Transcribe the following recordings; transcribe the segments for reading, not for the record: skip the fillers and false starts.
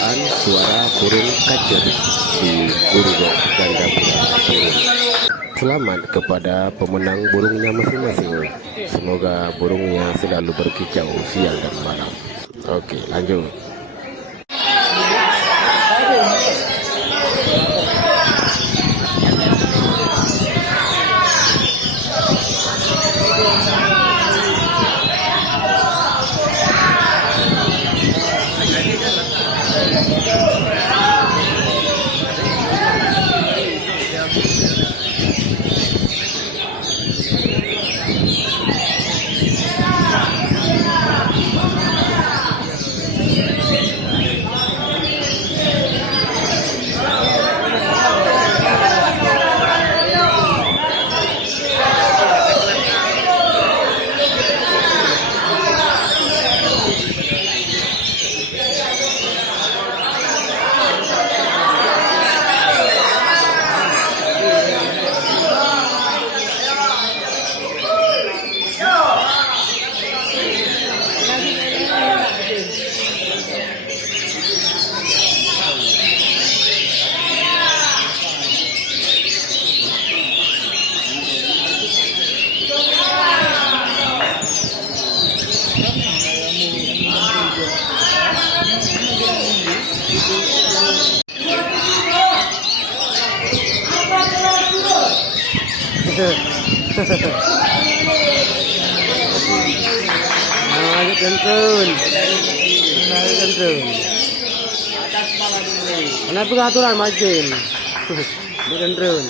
perlombaan suara burung kacer di Urgo Gandapura Burung. Selamat kepada pemenang burungnya masing-masing. Semoga burungnya selalu berkicau siang dan malam. Oke, lanjut. Nah, pengaturan makin berendraun.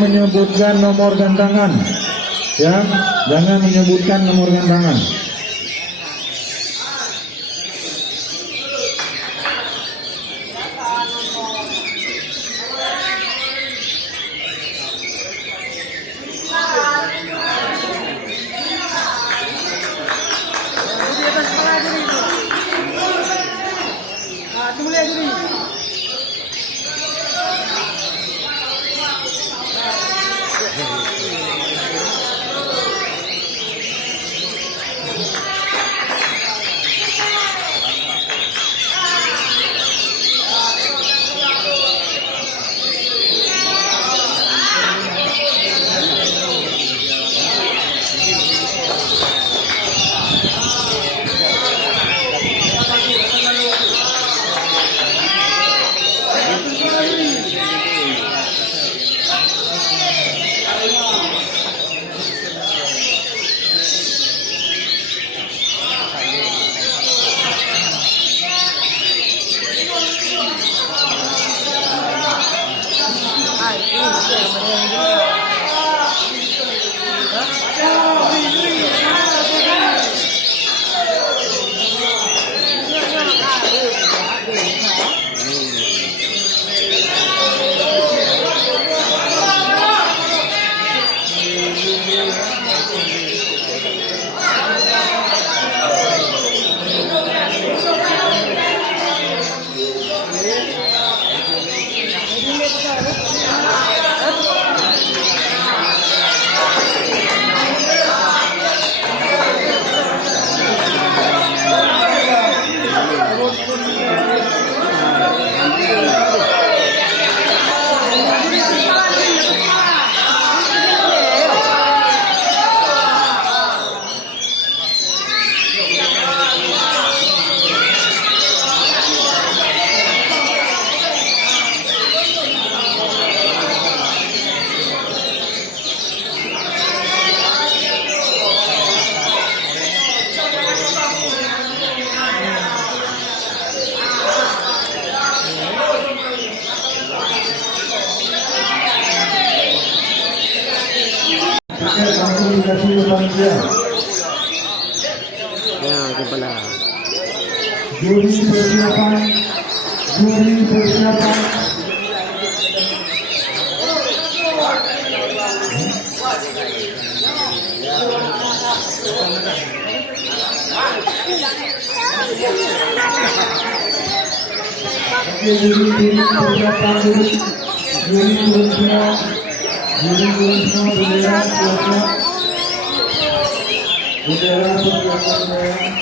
Menyebutkan nomor gantangan, ya, jangan menyebutkan nomor gantangan. Juri persiapan. Juri persiapan. Juri persiapan. Juri persiapan. Juri persiapan. Bendera persiapan. Bendera persiapan.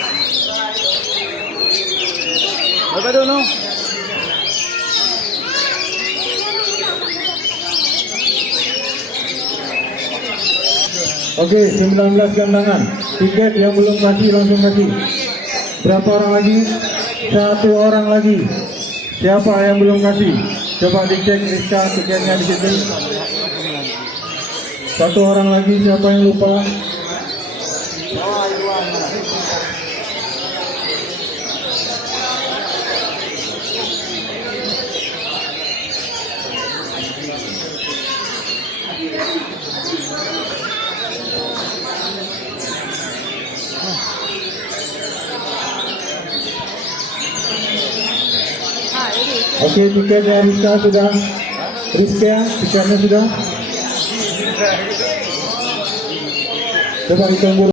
Bapak dulu. Oke, 19 gandangan. Tiket yang belum kasih langsung kasih. Berapa orang lagi? 1 orang lagi. Siapa yang belum kasih? Coba dicek Rizka tiketnya di situ. 1 orang lagi, siapa yang lupa? Oke, tiketnya Rizka sudah. Rizka, tiketnya sudah. Coba ditunggu.